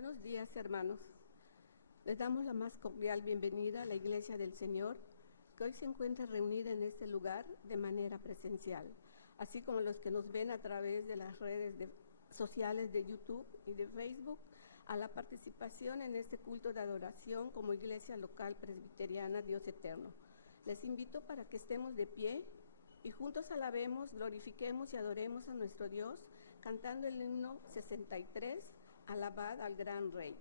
Buenos días, hermanos. Les damos la más cordial bienvenida a la Iglesia del Señor, que hoy se encuentra reunida en este lugar de manera presencial, así como los que nos ven a través de las redes sociales de YouTube y de Facebook, a la participación en este culto de adoración como Iglesia Local Presbiteriana Dios Eterno. Les invito para que estemos de pie y juntos alabemos, glorifiquemos y adoremos a nuestro Dios, cantando el himno 63, Alabad al Gran Rey.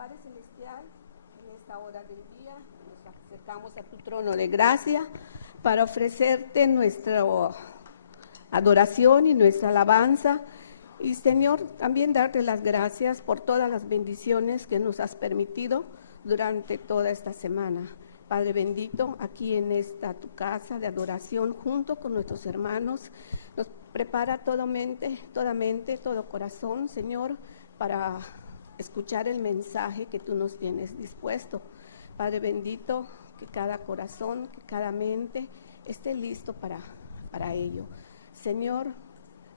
Padre Celestial, en esta hora del día nos acercamos a tu trono de gracia para ofrecerte nuestra adoración y nuestra alabanza. Y Señor, también darte las gracias por todas las bendiciones que nos has permitido durante toda esta semana. Padre bendito, aquí en esta tu casa de adoración, junto con nuestros hermanos, nos prepara toda mente, todo corazón, Señor, para escuchar el mensaje que tú nos tienes dispuesto. Padre bendito, que cada corazón, que cada mente esté listo para ello. Señor,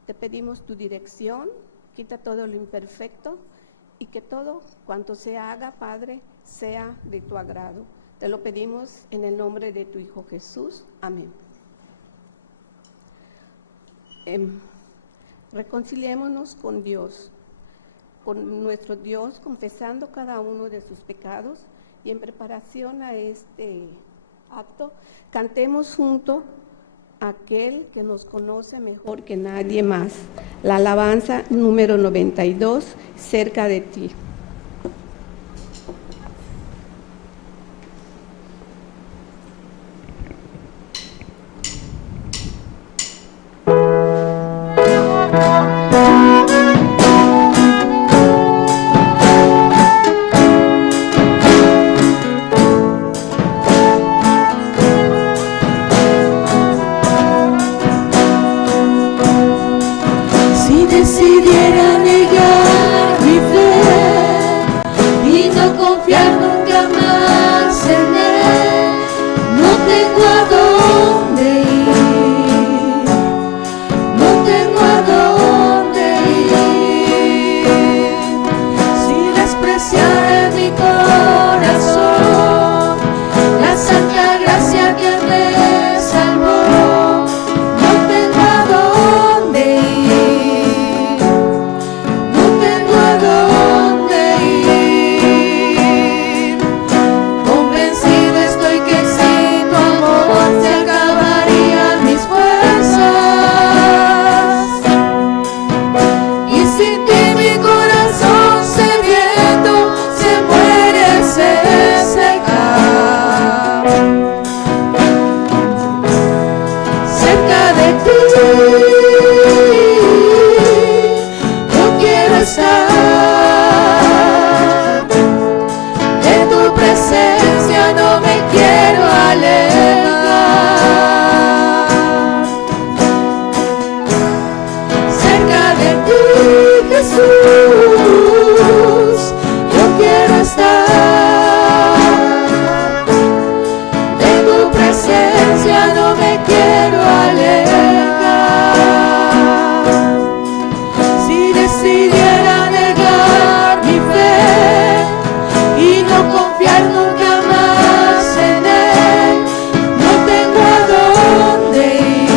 Te pedimos tu dirección, quita todo lo imperfecto y que todo cuanto se haga, Padre, sea de tu agrado. Te lo pedimos en el nombre de tu Hijo Jesús. Amén. Reconciliémonos con Dios, con nuestro Dios, confesando cada uno de sus pecados, y en preparación a este acto, cantemos junto a aquel que nos conoce mejor que nadie más. La alabanza número 92, cerca de ti. Decidiera negar mi fe y no confiar nunca más en él, no tengo a dónde ir,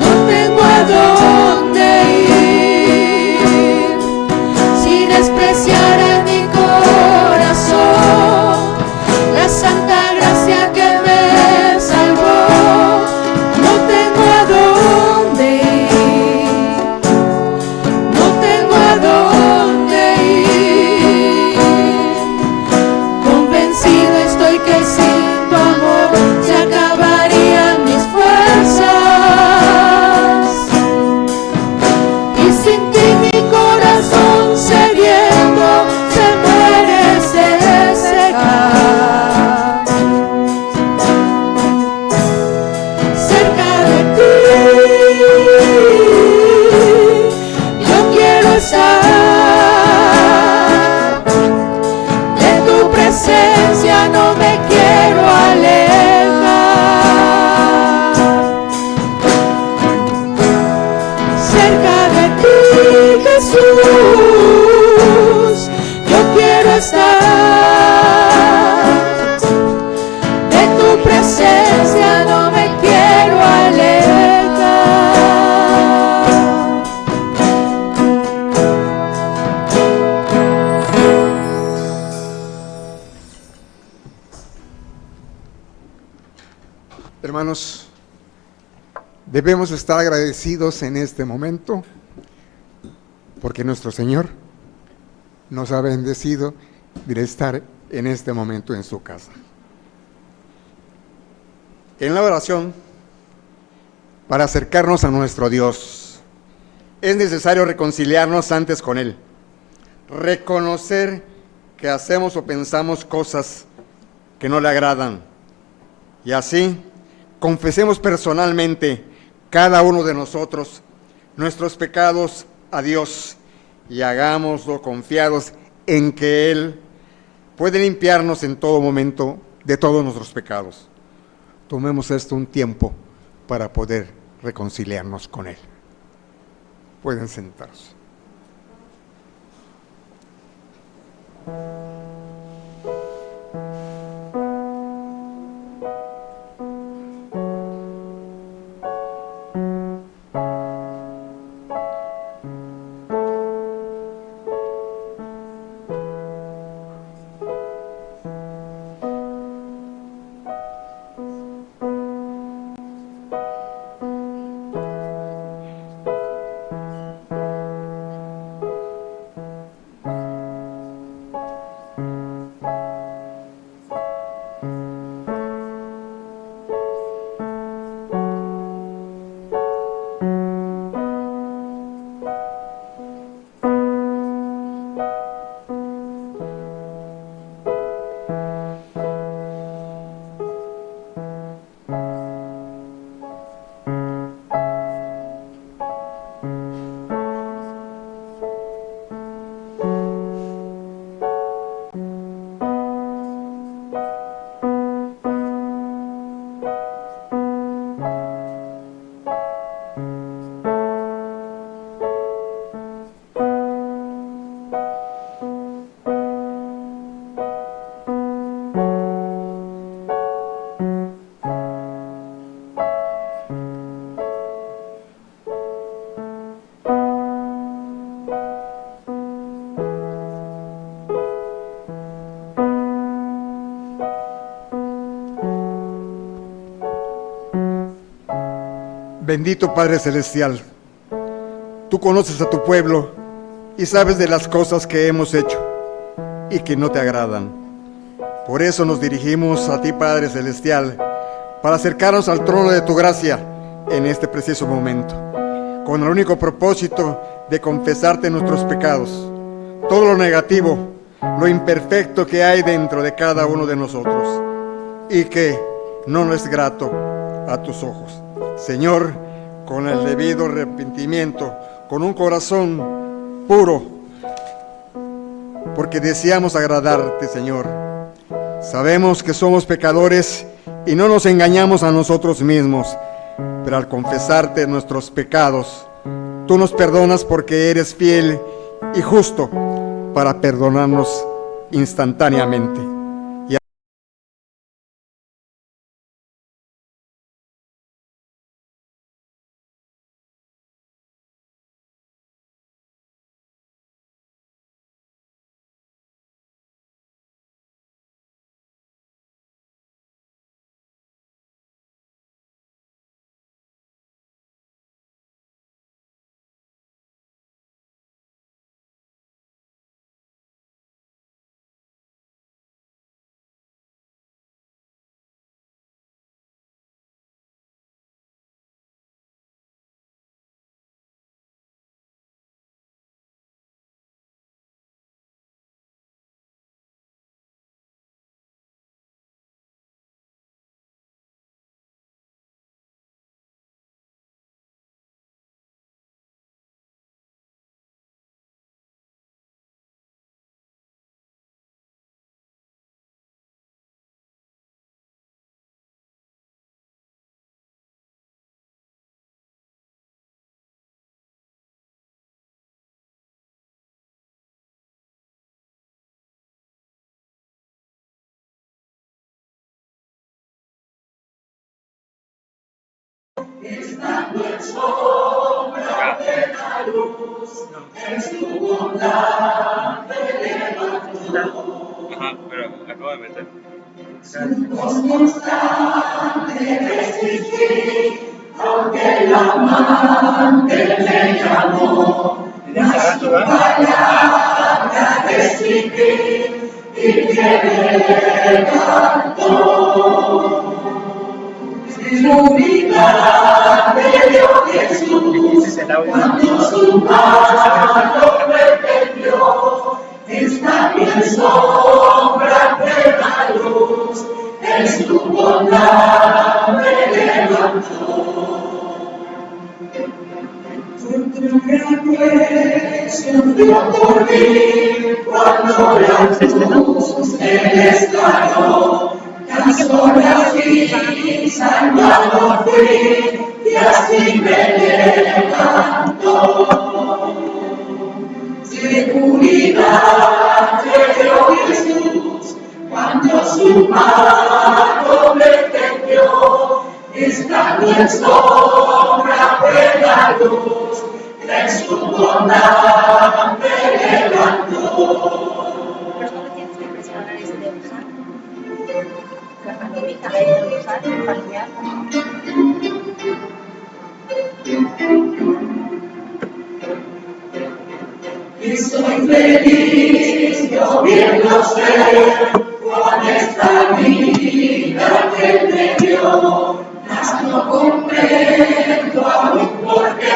no tengo a dónde ir. Si despreciara en mi corazón la santa gracia que me salvó, no tengo a dónde ir. Hermanos, debemos estar agradecidos en este momento porque nuestro Señor nos ha bendecido de estar en este momento en su casa. En la oración, para acercarnos a nuestro Dios, es necesario reconciliarnos antes con Él, reconocer que hacemos o pensamos cosas que no le agradan, y así confesemos personalmente cada uno de nosotros nuestros pecados a Dios y hagámoslo confiados en que Él puede limpiarnos en todo momento de todos nuestros pecados. Tomemos esto un tiempo para poder reconciliarnos con Él. Pueden sentarse. Bendito Padre Celestial, tú conoces a tu pueblo y sabes de las cosas que hemos hecho y que no te agradan. Por eso nos dirigimos a ti, Padre Celestial, para acercarnos al trono de tu gracia en este preciso momento, con el único propósito de confesarte nuestros pecados, todo lo negativo, lo imperfecto que hay dentro de cada uno de nosotros y que no nos es grato a tus ojos. Señor, con el debido arrepentimiento, con un corazón puro, porque deseamos agradarte, Señor. Sabemos que somos pecadores y no nos engañamos a nosotros mismos, pero al confesarte nuestros pecados, tú nos perdonas porque eres fiel y justo para perdonarnos instantáneamente. Estando en sombra de la luz, en su bondad me levantó. Ajá, pero acabo de meter. Su voz constante resistí, aunque el amante me llamó. Su palabra recibí y me levantó. La unidad me dio Jesús, cuando su mano me tendió, está en sombra de la luz, en su bondad me levantó. Tu gran precio dio por mí, cuando la cruz me descargó. Las horas y salvado fui, y así me levanto. Seguridad me dio Jesús cuando su mano me tendió, estando en sombra de la luz, en su bondad me levantó. Pero solo tienes que presionar ese de usar. La palomita ahí de usar, palmear. Y soy feliz, yo bien lo sé, con esta vida que me dio, mas no comprendo aún por qué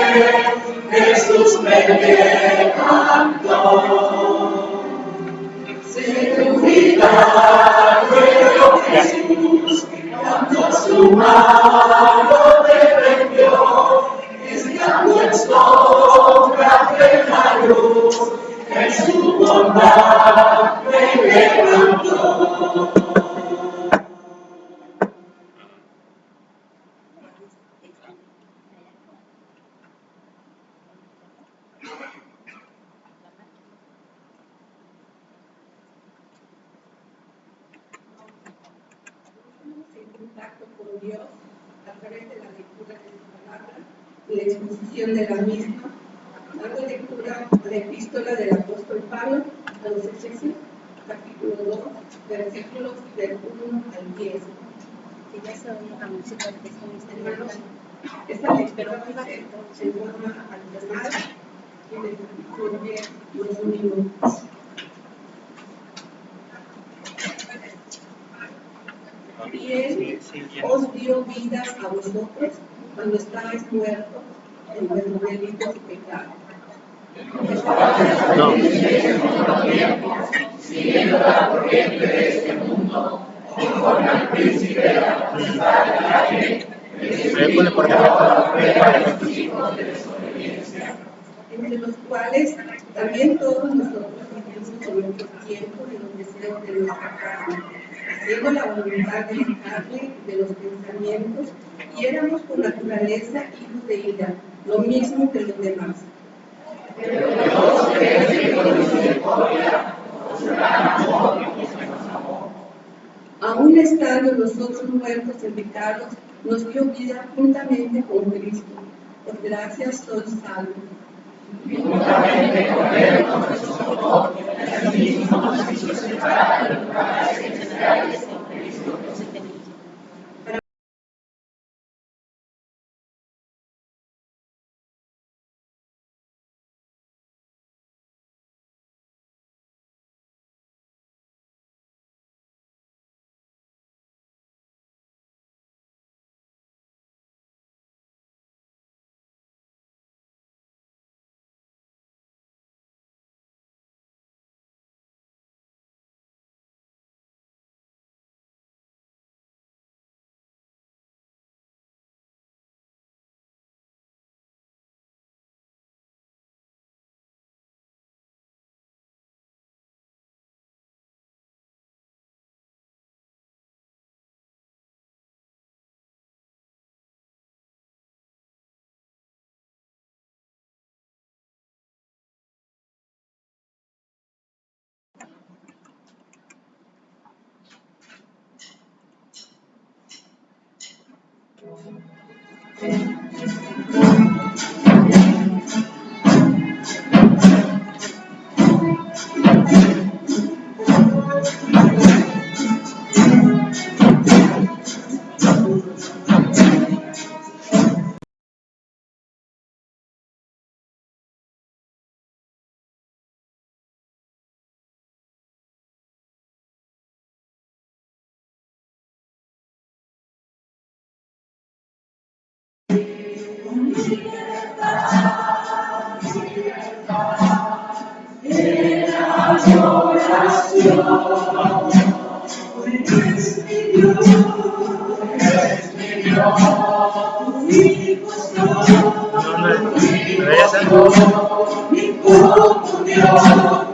Jesús me levantó. Seguridad me dio Jesús, cuando su mano me prendió, estando en sombra de la luz, en su bondad me levantó. En contacto con Dios a través de la lectura de su palabra y la exposición de la misma, dando lectura a la epístola del apóstol Pablo a los Efesios, capítulo 2, versículos del 1 al 10. Que ya se oye la música de este misterio. Esta lectura se forma al final y le incluye los minutos. Y Él os dio vidas a vosotros cuando estabais muertos en vuestros delitos y pecados. Siguiendo la corriente de este mundo, conforme al príncipe de la potestad del aire, que desespera por la prueba de los hijos de desobediencia, entre los cuales también todos nosotros vivimos en nuestro tiempo en los deseos de nuestra carne, haciendo la voluntad de la carne, de los pensamientos, y éramos por naturaleza hijos de ira, lo mismo que los demás. pero Dios, que es rico en misericordia, nos gran amor y nos amor. Aún estando nosotros muertos en pecados, nos dio vida juntamente con Cristo. Por gracia sois salvos. Y juntamente con Él nos resucitó, y mismo nos hizo sentar en lugares celestiales en Cristo Jesús.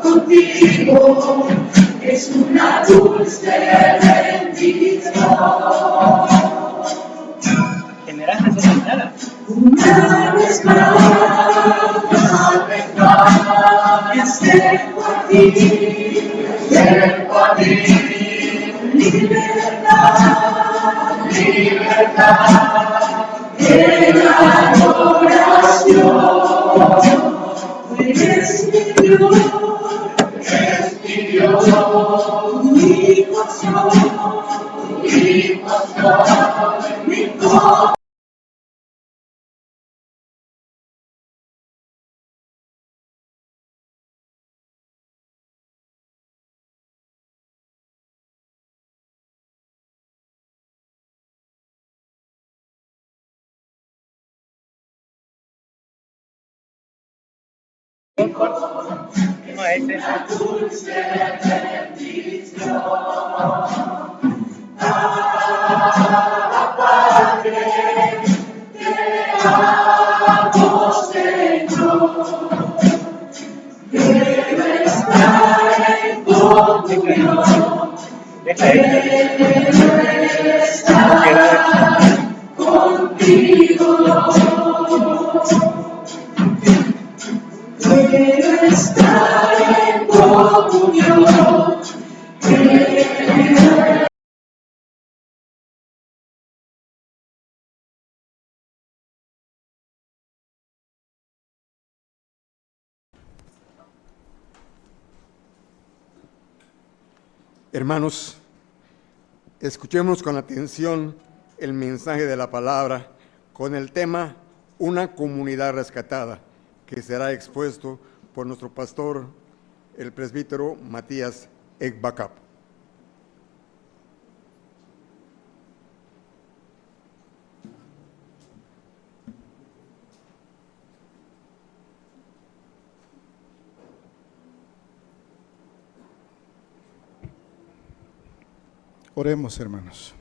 Contigo es una dulce bendición. Generaste esa señal. Una vez más, me acerco a ti, libertad, en adoración. Eres mi Dios, mi pasión, mi todo. Quiero estar en comunión. Hermanos, escuchemos con atención el mensaje de la palabra con el tema Una comunidad rescatada, que será expuesto por nuestro pastor, el presbítero Matías Ekbakap. Oremos, hermanos.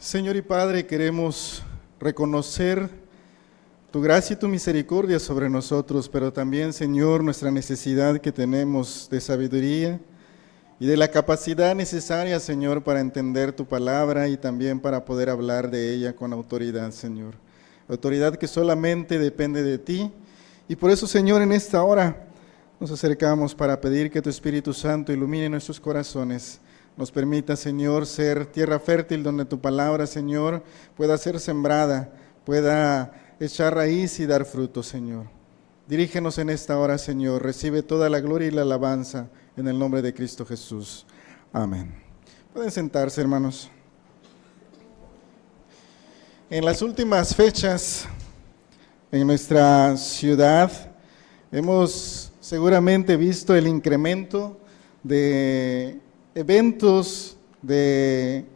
Señor y Padre, queremos reconocer tu gracia y tu misericordia sobre nosotros, pero también, Señor, nuestra necesidad que tenemos de sabiduría y de la capacidad necesaria, Señor, para entender tu palabra y también para poder hablar de ella con autoridad, Señor. Autoridad que solamente depende de ti. Y por eso, Señor, en esta hora nos acercamos para pedir que tu Espíritu Santo ilumine nuestros corazones. Nos permita, Señor, ser tierra fértil donde tu palabra, Señor, pueda ser sembrada, pueda echar raíz y dar fruto, Señor. Dirígenos en esta hora, Señor. Recibe toda la gloria y la alabanza en el nombre de Cristo Jesús. Amén. Pueden sentarse, hermanos. En las últimas fechas en nuestra ciudad hemos seguramente visto el incremento de eventos, de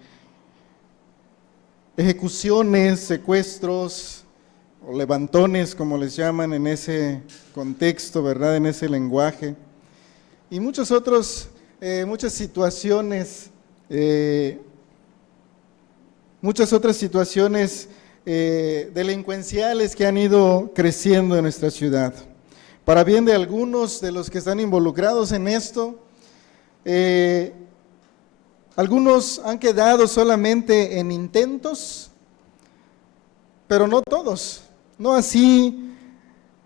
ejecuciones, secuestros o levantones, como les llaman en ese contexto, ¿verdad? En ese lenguaje. Y muchas otras situaciones delincuenciales que han ido creciendo en nuestra ciudad. Para bien de algunos de los que están involucrados en esto, algunos han quedado solamente en intentos, pero no todos. No así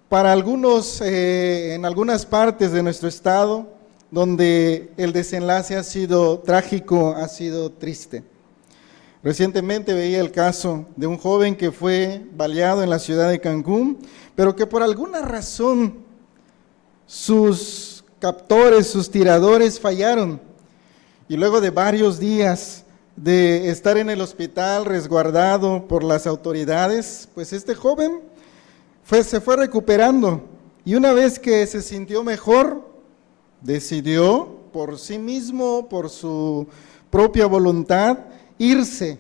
para algunos, en algunas partes de nuestro estado, donde el desenlace ha sido trágico, ha sido triste. Recientemente veía el caso de un joven que fue baleado en la ciudad de Cancún, pero que por alguna razón sus captores, sus tiradores fallaron. Y luego de varios días de estar en el hospital resguardado por las autoridades, pues este joven se fue recuperando. Y una vez que se sintió mejor, decidió por sí mismo, por su propia voluntad, irse.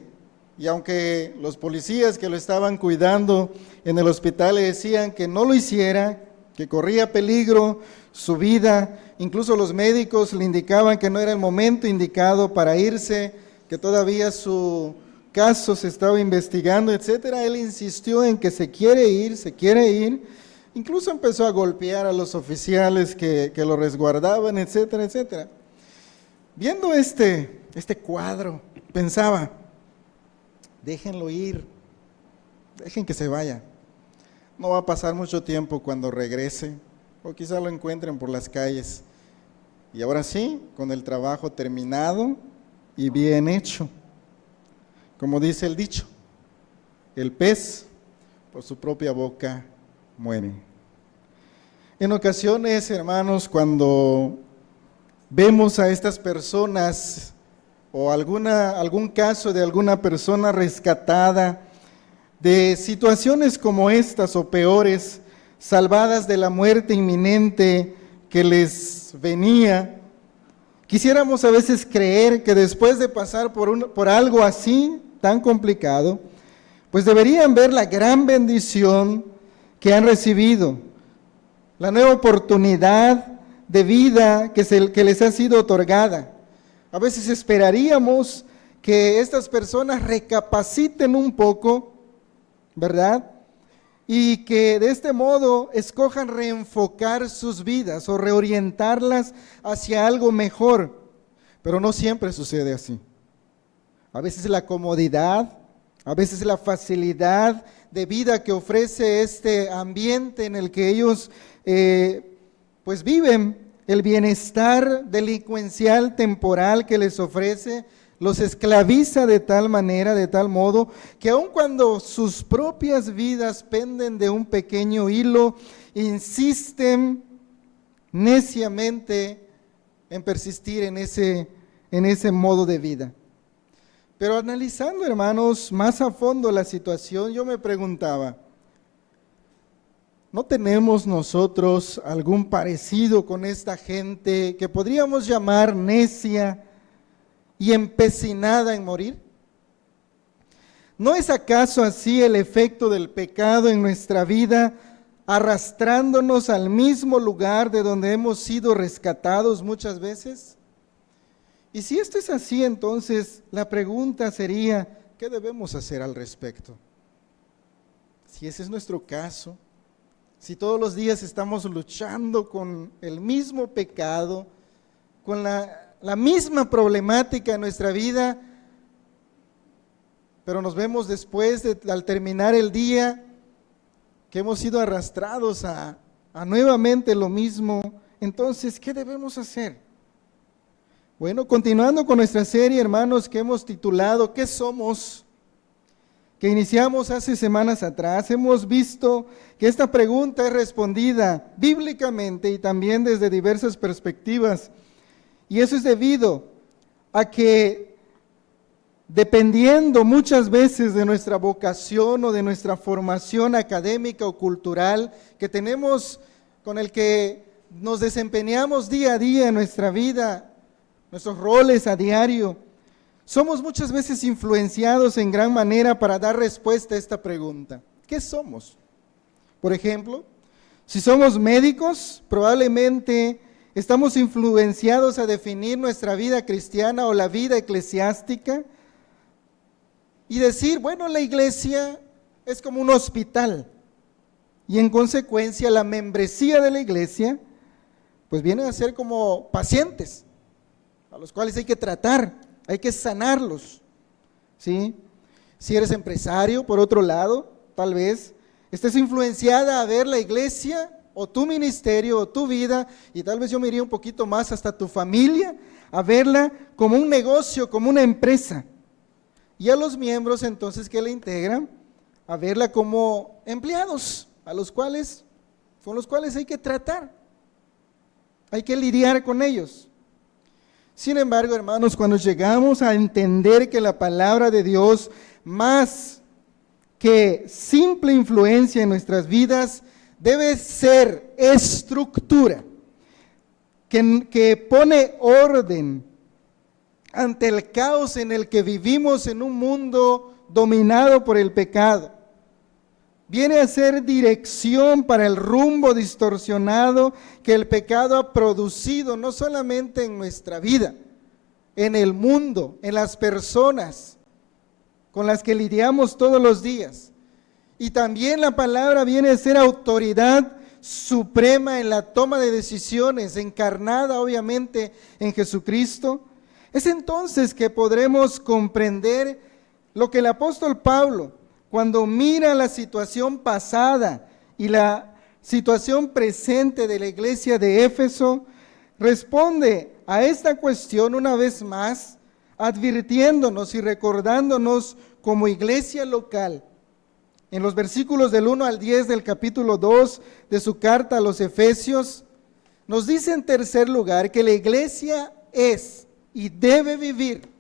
Y aunque los policías que lo estaban cuidando en el hospital le decían que no lo hiciera, que corría peligro su vida, incluso los médicos le indicaban que no era el momento indicado para irse, que todavía su caso se estaba investigando, etcétera. Él insistió en que se quiere ir, incluso empezó a golpear a los oficiales que lo resguardaban, etcétera, etcétera. Viendo este cuadro, pensaba, déjenlo ir, dejen que se vaya. no va a pasar mucho tiempo cuando regrese, o quizá lo encuentren por las calles. Y ahora sí, con el trabajo terminado y bien hecho. Como dice el dicho, el pez por su propia boca muere. En ocasiones, hermanos, cuando vemos a estas personas o algún caso de alguna persona rescatada de situaciones como estas o peores, salvadas de la muerte inminente que les venía, quisiéramos a veces creer que después de pasar por algo así tan complicado, pues deberían ver la gran bendición que han recibido, la nueva oportunidad de vida que les ha sido otorgada. A veces esperaríamos que estas personas recapaciten un poco, ¿verdad? Y que de este modo escojan reenfocar sus vidas o reorientarlas hacia algo mejor. Pero no siempre sucede así. A veces la comodidad, a veces la facilidad de vida que ofrece este ambiente en el que ellos pues viven, el bienestar delincuencial temporal que les ofrece, los esclaviza de tal manera, de tal modo, que aun cuando sus propias vidas penden de un pequeño hilo, insisten neciamente en persistir en ese modo de vida. Pero analizando, hermanos, más a fondo la situación, yo me preguntaba, ¿no tenemos nosotros algún parecido con esta gente que podríamos llamar necia y empecinada en morir? ¿No es acaso así el efecto del pecado en nuestra vida, arrastrándonos al mismo lugar de donde hemos sido rescatados muchas veces? Y si esto es así, entonces la pregunta sería, ¿qué debemos hacer al respecto? Si ese es nuestro caso, si todos los días estamos luchando con el mismo pecado, con la misma problemática en nuestra vida, pero nos vemos después, al terminar el día, que hemos sido arrastrados a nuevamente lo mismo. Entonces, ¿qué debemos hacer? Bueno, continuando con nuestra serie, hermanos, que hemos titulado ¿Qué somos?, que iniciamos hace semanas atrás, hemos visto que esta pregunta es respondida bíblicamente y también desde diversas perspectivas. Y eso es debido a que, dependiendo muchas veces de nuestra vocación o de nuestra formación académica o cultural que tenemos, con el que nos desempeñamos día a día en nuestra vida, nuestros roles a diario, somos muchas veces influenciados en gran manera para dar respuesta a esta pregunta. ¿Qué somos? Por ejemplo, si somos médicos, probablemente estamos influenciados a definir nuestra vida cristiana o la vida eclesiástica y decir, bueno, la iglesia es como un hospital y en consecuencia la membresía de la iglesia pues viene a ser como pacientes a los cuales hay que tratar, hay que sanarlos, ¿sí? Si eres empresario, por otro lado, tal vez estés influenciada a ver la iglesia o tu ministerio o tu vida, y tal vez yo me iría un poquito más hasta tu familia, a verla como un negocio, como una empresa. Y a los miembros entonces que la integran, a verla como empleados, con los cuales hay que tratar, hay que lidiar con ellos. Sin embargo, hermanos, cuando llegamos a entender que la palabra de Dios, más que simple influencia en nuestras vidas, debe ser estructura, que pone orden ante el caos en el que vivimos en un mundo dominado por el pecado. Viene a ser dirección para el rumbo distorsionado que el pecado ha producido, no solamente en nuestra vida, en el mundo, en las personas con las que lidiamos todos los días. Y también la palabra viene a ser autoridad suprema en la toma de decisiones, encarnada obviamente en Jesucristo. Es entonces que podremos comprender lo que el apóstol Pablo, cuando mira la situación pasada y la situación presente de la iglesia de Éfeso responde a esta cuestión una vez más, advirtiéndonos y recordándonos como iglesia local. En los versículos del 1 al 10 del capítulo 2 de su carta a los Efesios, nos dice en tercer lugar que la iglesia es y debe vivir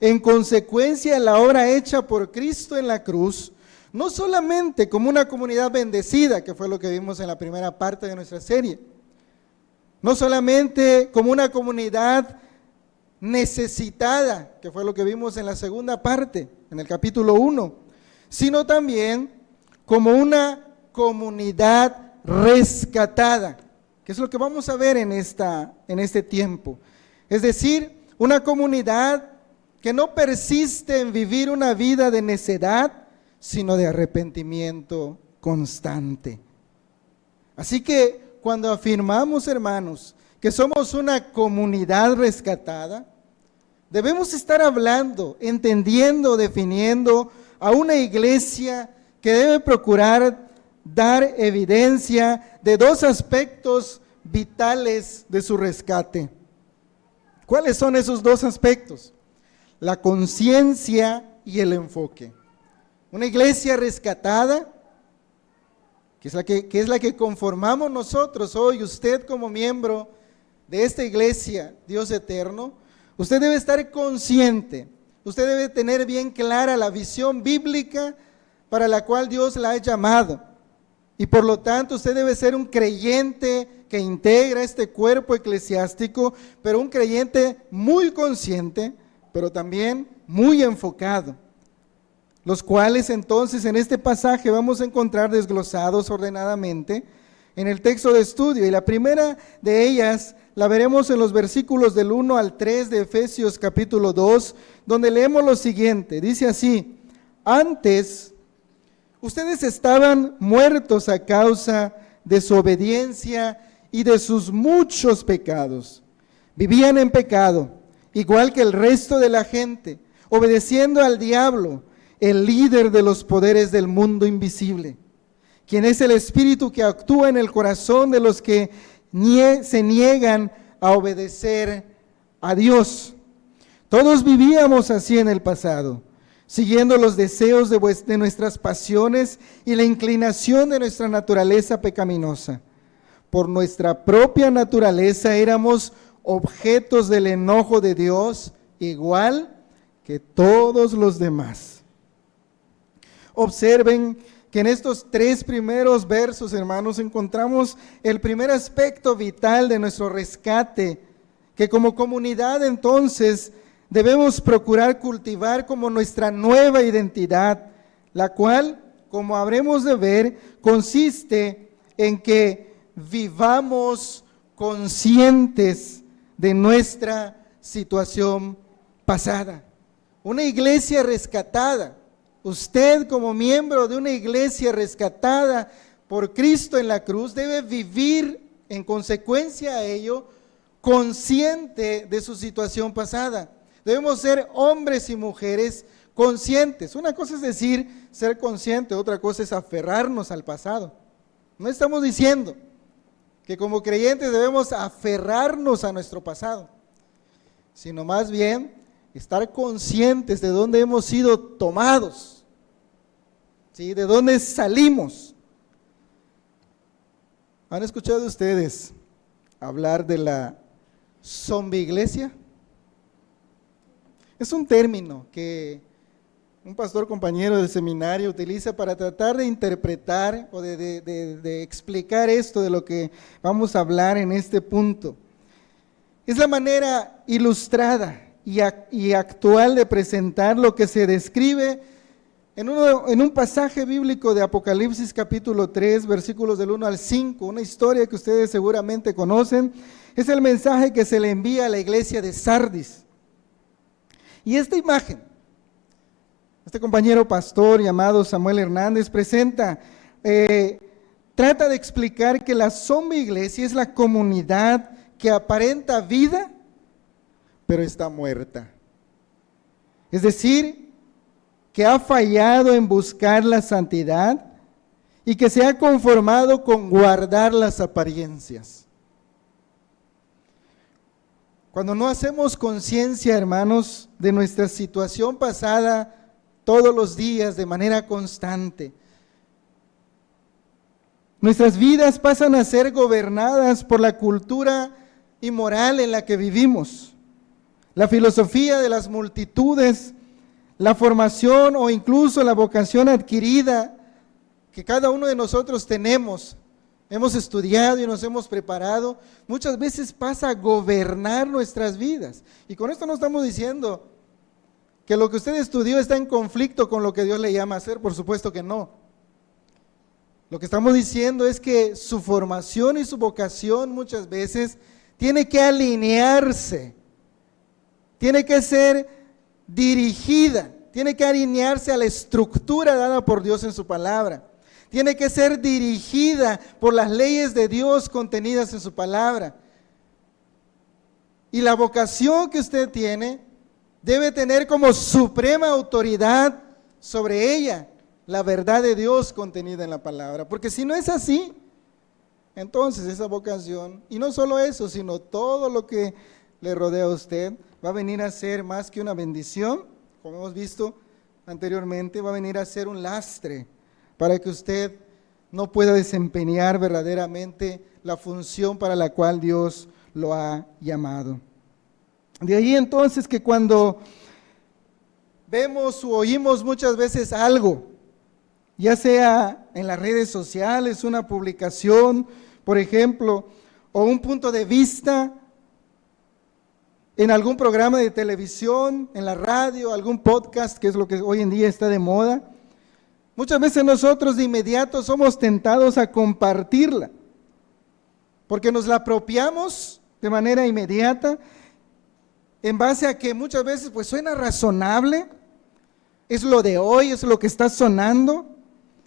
en consecuencia de la obra hecha por Cristo en la cruz, no solamente como una comunidad bendecida, que fue lo que vimos en la primera parte de nuestra serie, no solamente como una comunidad necesitada, que fue lo que vimos en la segunda parte, en el capítulo 1, sino también como una comunidad rescatada, que es lo que vamos a ver en este tiempo. Es decir, una comunidad que no persiste en vivir una vida de necedad, sino de arrepentimiento constante. Así que cuando afirmamos, hermanos, que somos una comunidad rescatada, debemos estar hablando, entendiendo, definiendo a una iglesia que debe procurar dar evidencia de dos aspectos vitales de su rescate. ¿Cuáles son esos dos aspectos? La conciencia y el enfoque. Una iglesia rescatada, que es la que conformamos nosotros hoy, usted como miembro de esta iglesia, Dios eterno, usted debe estar consciente, usted debe tener bien clara la visión bíblica para la cual Dios la ha llamado. Y por lo tanto usted debe ser un creyente que integra este cuerpo eclesiástico, pero un creyente muy consciente, pero también muy enfocado, los cuales entonces en este pasaje vamos a encontrar desglosados ordenadamente en el texto de estudio. Y la primera de ellas la veremos en los versículos del 1 al 3 de Efesios capítulo 2, donde leemos lo siguiente, dice así: antes ustedes estaban muertos a causa de su obediencia y de sus muchos pecados. Vivían en pecado, igual que el resto de la gente, obedeciendo al diablo, el líder de los poderes del mundo invisible, quien es el espíritu que actúa en el corazón de los que se niegan a obedecer a Dios. Todos vivíamos así en el pasado, siguiendo los deseos de nuestras pasiones y la inclinación de nuestra naturaleza pecaminosa. Por nuestra propia naturaleza éramos objetos del enojo de Dios, igual que todos los demás. Observen que en estos tres primeros versos, hermanos, encontramos el primer aspecto vital de nuestro rescate, que como comunidad entonces debemos procurar cultivar como nuestra nueva identidad, la cual, como habremos de ver, consiste en que vivamos conscientes de nuestra situación pasada. Una iglesia rescatada, usted como miembro de una iglesia rescatada por Cristo en la cruz debe vivir en consecuencia a ello consciente de su situación pasada. Debemos ser hombres y mujeres conscientes. Una cosa es decir ser consciente, otra cosa es aferrarnos al pasado. No estamos diciendo que como creyentes debemos aferrarnos a nuestro pasado, sino más bien estar conscientes de dónde hemos sido tomados, ¿sí? De dónde salimos. ¿Han escuchado ustedes hablar de la zombie iglesia? Es un término que un pastor compañero del seminario utiliza para tratar de interpretar o de explicar esto de lo que vamos a hablar en este punto. Es la manera ilustrada y actual de presentar lo que se describe en un pasaje bíblico de Apocalipsis capítulo 3, versículos del 1 al 5, una historia que ustedes seguramente conocen. Es el mensaje que se le envía a la iglesia de Sardis. Y esta imagen, este compañero pastor llamado Samuel Hernández trata de explicar que la zombie iglesia es la comunidad que aparenta vida, pero está muerta. Es decir, que ha fallado en buscar la santidad y que se ha conformado con guardar las apariencias. Cuando no hacemos conciencia, hermanos, de nuestra situación pasada todos los días de manera constante, nuestras vidas pasan a ser gobernadas por la cultura inmoral en la que vivimos, la filosofía de las multitudes, la formación o incluso la vocación adquirida que cada uno de nosotros tenemos. Hemos estudiado y nos hemos preparado, muchas veces pasa a gobernar nuestras vidas. Y con esto no estamos diciendo que lo que usted estudió está en conflicto con lo que Dios le llama a hacer, por supuesto que no. Lo que estamos diciendo es que su formación y su vocación muchas veces tiene que alinearse, tiene que ser dirigida, tiene que alinearse a la estructura dada por Dios en su palabra. Tiene que ser dirigida por las leyes de Dios contenidas en su palabra. Y la vocación que usted tiene debe tener como suprema autoridad sobre ella la verdad de Dios contenida en la palabra. Porque si no es así, entonces esa vocación, y no solo eso, sino todo lo que le rodea a usted, va a venir a ser más que una bendición, como hemos visto anteriormente, va a venir a ser un lastre para que usted no pueda desempeñar verdaderamente la función para la cual Dios lo ha llamado. De ahí entonces que cuando vemos o oímos muchas veces algo, ya sea en las redes sociales, una publicación, por ejemplo, o un punto de vista en algún programa de televisión, en la radio, algún podcast, que es lo que hoy en día está de moda, muchas veces nosotros de inmediato somos tentados a compartirla, porque nos la apropiamos de manera inmediata, en base a que muchas veces pues suena razonable, es lo de hoy, es lo que está sonando,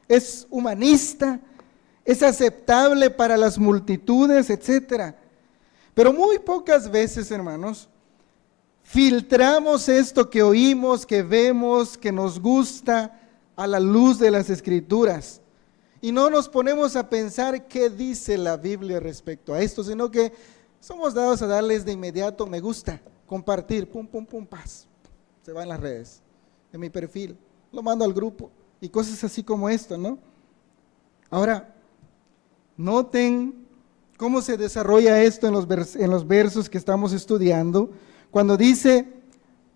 es humanista, es aceptable para las multitudes, etcétera. Pero muy pocas veces, hermanos, filtramos esto que oímos, que vemos, que nos gusta, a la luz de las Escrituras, y no nos ponemos a pensar qué dice la Biblia respecto a esto, sino que somos dados a darles de inmediato me gusta, compartir, pum, pum, pum, paz, se va en las redes, en mi perfil, lo mando al grupo, y cosas así como esto, ¿no? Ahora, noten cómo se desarrolla esto en los versos que estamos estudiando, cuando dice,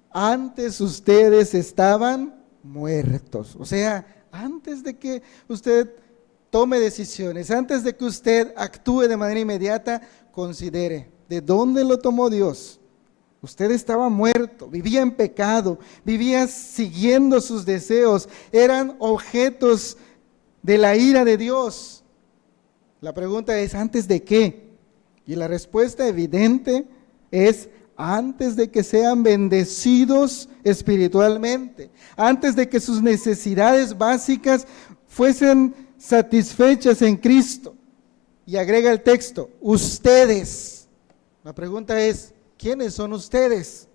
antes ustedes estaban muertos. O sea, antes de que usted tome decisiones, antes de que usted actúe de manera inmediata, considere de dónde lo tomó Dios. Usted estaba muerto, vivía en pecado, vivía siguiendo sus deseos, eran objetos de la ira de Dios. La pregunta es, ¿antes de qué? Y la respuesta evidente es, antes de que sean bendecidos espiritualmente, antes de que sus necesidades básicas fuesen satisfechas en Cristo. Y agrega el texto, ustedes. La pregunta es, ¿quiénes son ustedes?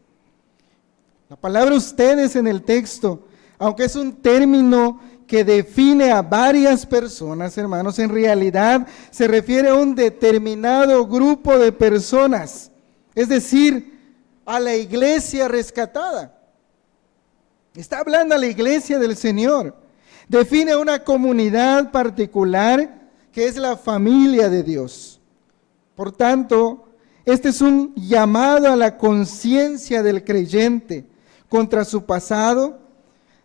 La palabra ustedes en el texto, aunque es un término que define a varias personas, hermanos, en realidad se refiere a un determinado grupo de personas. Es decir, a la iglesia rescatada. Está hablando a la iglesia del Señor. Define una comunidad particular que es la familia de Dios. Por tanto, este es un llamado a la conciencia del creyente contra su pasado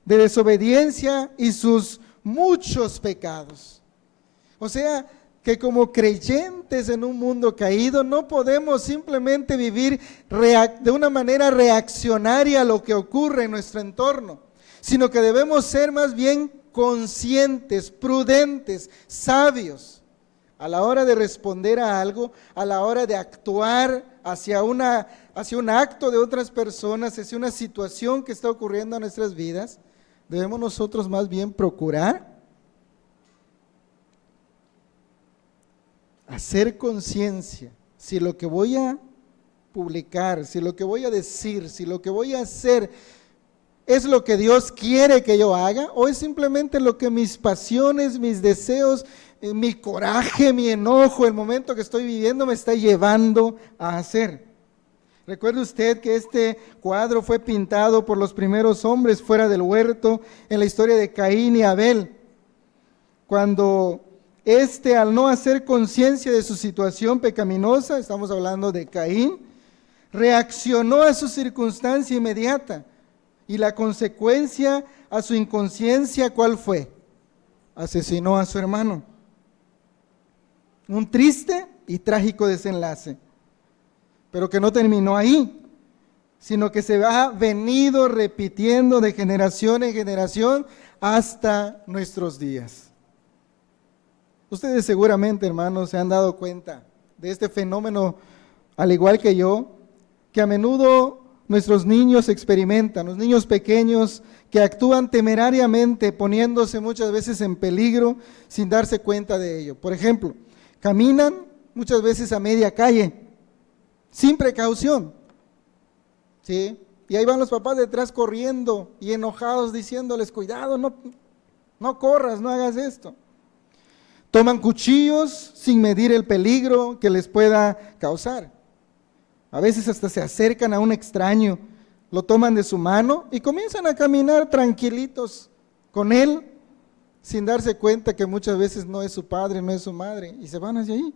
de desobediencia y sus muchos pecados. O sea, que como creyentes en un mundo caído no podemos simplemente vivir de una manera reaccionaria a lo que ocurre en nuestro entorno, sino que debemos ser más bien conscientes, prudentes, sabios a la hora de responder a algo, a la hora de actuar hacia un acto de otras personas, hacia una situación que está ocurriendo en nuestras vidas. Debemos nosotros más bien procurar hacer conciencia si lo que voy a publicar, si lo que voy a decir, si lo que voy a hacer ¿Es lo que Dios quiere que yo haga o es simplemente lo que mis pasiones, mis deseos, mi coraje, mi enojo, el momento que estoy viviendo me está llevando a hacer? Recuerde usted que este cuadro fue pintado por los primeros hombres fuera del huerto en la historia de Caín y Abel. Cuando al no hacer conciencia de su situación pecaminosa, estamos hablando de Caín, reaccionó a su circunstancia inmediata. Y la consecuencia a su inconsciencia, ¿cuál fue? Asesinó a su hermano. Un triste y trágico desenlace, pero que no terminó ahí, sino que se ha venido repitiendo de generación en generación hasta nuestros días. Ustedes seguramente, hermanos, se han dado cuenta de este fenómeno, al igual que yo, que a menudo nuestros niños experimentan, los niños pequeños que actúan temerariamente, poniéndose muchas veces en peligro sin darse cuenta de ello. Por ejemplo, caminan muchas veces a media calle, sin precaución, ¿sí? Y ahí van los papás detrás corriendo y enojados diciéndoles, cuidado, no corras, no hagas esto. Toman cuchillos sin medir el peligro que les pueda causar. A veces hasta se acercan a un extraño, lo toman de su mano y comienzan a caminar tranquilitos con él, sin darse cuenta que muchas veces no es su padre, no es su madre, y se van hacia ahí.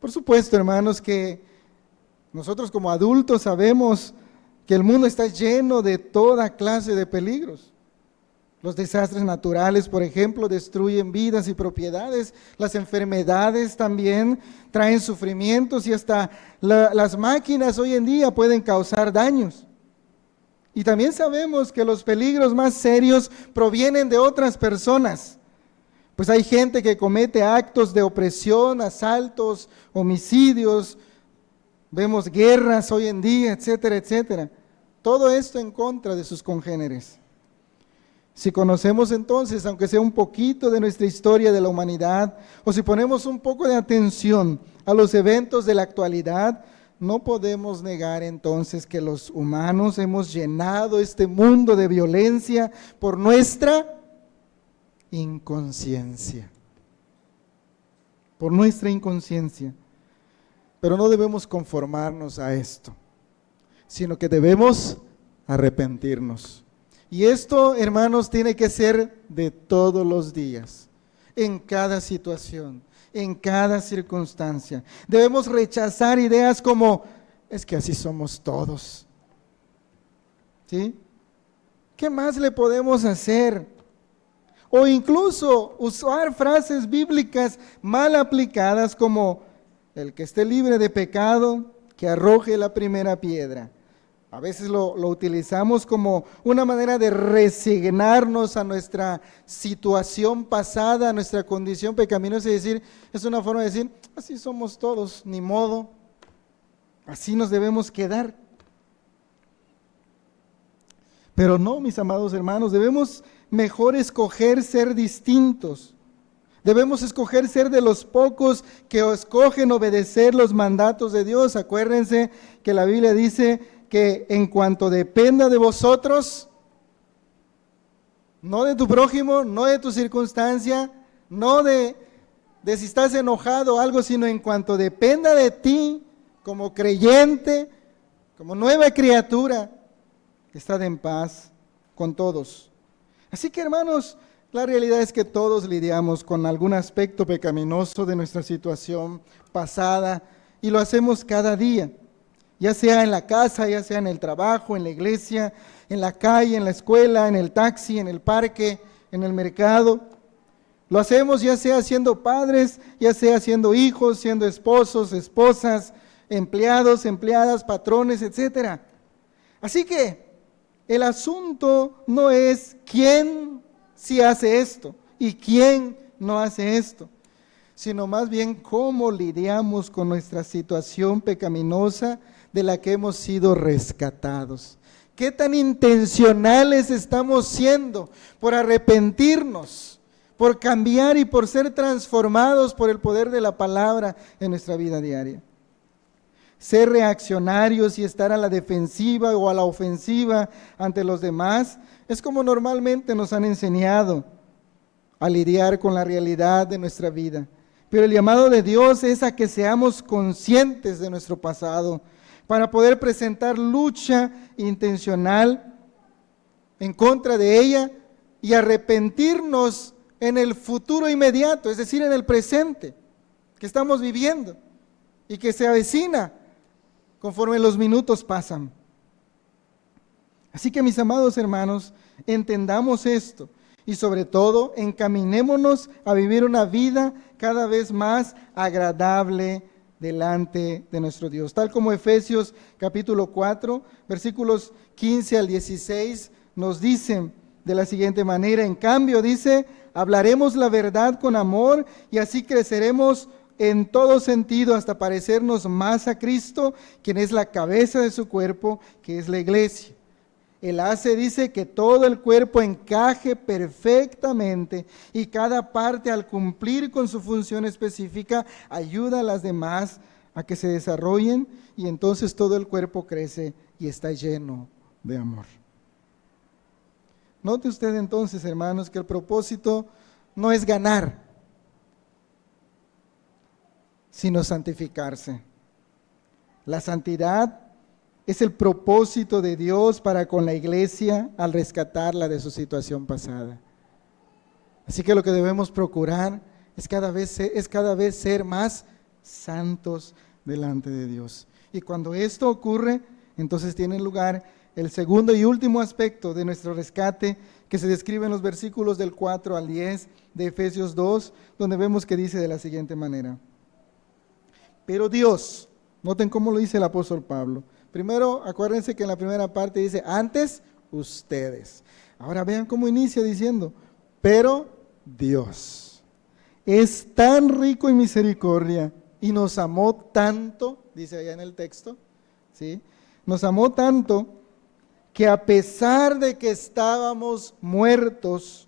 Por supuesto, hermanos, que nosotros como adultos sabemos que el mundo está lleno de toda clase de peligros. Los desastres naturales, por ejemplo, destruyen vidas y propiedades. Las enfermedades también traen sufrimientos y hasta las máquinas hoy en día pueden causar daños. Y también sabemos que los peligros más serios provienen de otras personas. Pues hay gente que comete actos de opresión, asaltos, homicidios, vemos guerras hoy en día, etcétera, etcétera. Todo esto en contra de sus congéneres. Si conocemos entonces, aunque sea un poquito de nuestra historia de la humanidad, o si ponemos un poco de atención a los eventos de la actualidad, no podemos negar entonces que los humanos hemos llenado este mundo de violencia por nuestra inconsciencia. Por nuestra inconsciencia. Pero no debemos conformarnos a esto, sino que debemos arrepentirnos. Y esto, hermanos, tiene que ser de todos los días, en cada situación, en cada circunstancia. Debemos rechazar ideas como, es que así somos todos. ¿Sí? ¿Qué más le podemos hacer? O incluso usar frases bíblicas mal aplicadas como, el que esté libre de pecado, que arroje la primera piedra. A veces lo utilizamos como una manera de resignarnos a nuestra situación pasada, a nuestra condición pecaminosa y decir, es una forma de decir, así somos todos, ni modo, así nos debemos quedar. Pero no, mis amados hermanos, debemos mejor escoger ser distintos. Debemos escoger ser de los pocos que escogen obedecer los mandatos de Dios. Acuérdense que la Biblia dice que en cuanto dependa de vosotros, no de tu prójimo, no de tu circunstancia, no de si estás enojado o algo, sino en cuanto dependa de ti, como creyente, como nueva criatura, estad en paz con todos. Así que, hermanos, la realidad es que todos lidiamos con algún aspecto pecaminoso de nuestra situación pasada y lo hacemos cada día. Ya sea en la casa, ya sea en el trabajo, en la iglesia, en la calle, en la escuela, en el taxi, en el parque, en el mercado. Lo hacemos ya sea siendo padres, ya sea siendo hijos, siendo esposos, esposas, empleados, empleadas, patrones, etc. Así que el asunto no es quién sí hace esto y quién no hace esto, sino más bien cómo lidiamos con nuestra situación pecaminosa de la que hemos sido rescatados. ¿Qué tan intencionales estamos siendo por arrepentirnos, por cambiar y por ser transformados por el poder de la palabra en nuestra vida diaria? ser reaccionarios y estar a la defensiva o a la ofensiva ante los demás, es como normalmente nos han enseñado a lidiar con la realidad de nuestra vida. Pero el llamado de Dios es a que seamos conscientes de nuestro pasado para poder presentar lucha intencional en contra de ella y arrepentirnos en el futuro inmediato, es decir, en el presente que estamos viviendo y que se avecina conforme los minutos pasan. Así que, mis amados hermanos, entendamos esto y sobre todo encaminémonos a vivir una vida cada vez más agradable delante de nuestro Dios. Tal como Efesios capítulo 4, versículos 15 al 16 nos dicen de la siguiente manera: en cambio, dice, hablaremos la verdad con amor y así creceremos en todo sentido hasta parecernos más a Cristo, quien es la cabeza de su cuerpo, que es la iglesia. Él hace, dice, que todo el cuerpo encaje perfectamente y cada parte, al cumplir con su función específica, ayuda a las demás a que se desarrollen, y entonces todo el cuerpo crece y está lleno de amor. Note usted entonces, hermanos, que el propósito no es ganar, sino santificarse. La santidad es el propósito de Dios para con la iglesia al rescatarla de su situación pasada. Así que lo que debemos procurar es cada vez ser más santos delante de Dios. Y cuando esto ocurre, entonces tiene lugar el segundo y último aspecto de nuestro rescate, que se describe en los versículos del 4 al 10 de Efesios 2, donde vemos que dice de la siguiente manera: pero Dios, noten cómo lo dice el apóstol Pablo. Primero, acuérdense que en la primera parte dice, antes ustedes. Ahora vean cómo inicia diciendo, pero Dios es tan rico en misericordia y nos amó tanto, dice allá en el texto, ¿sí? Nos amó tanto que a pesar de que estábamos muertos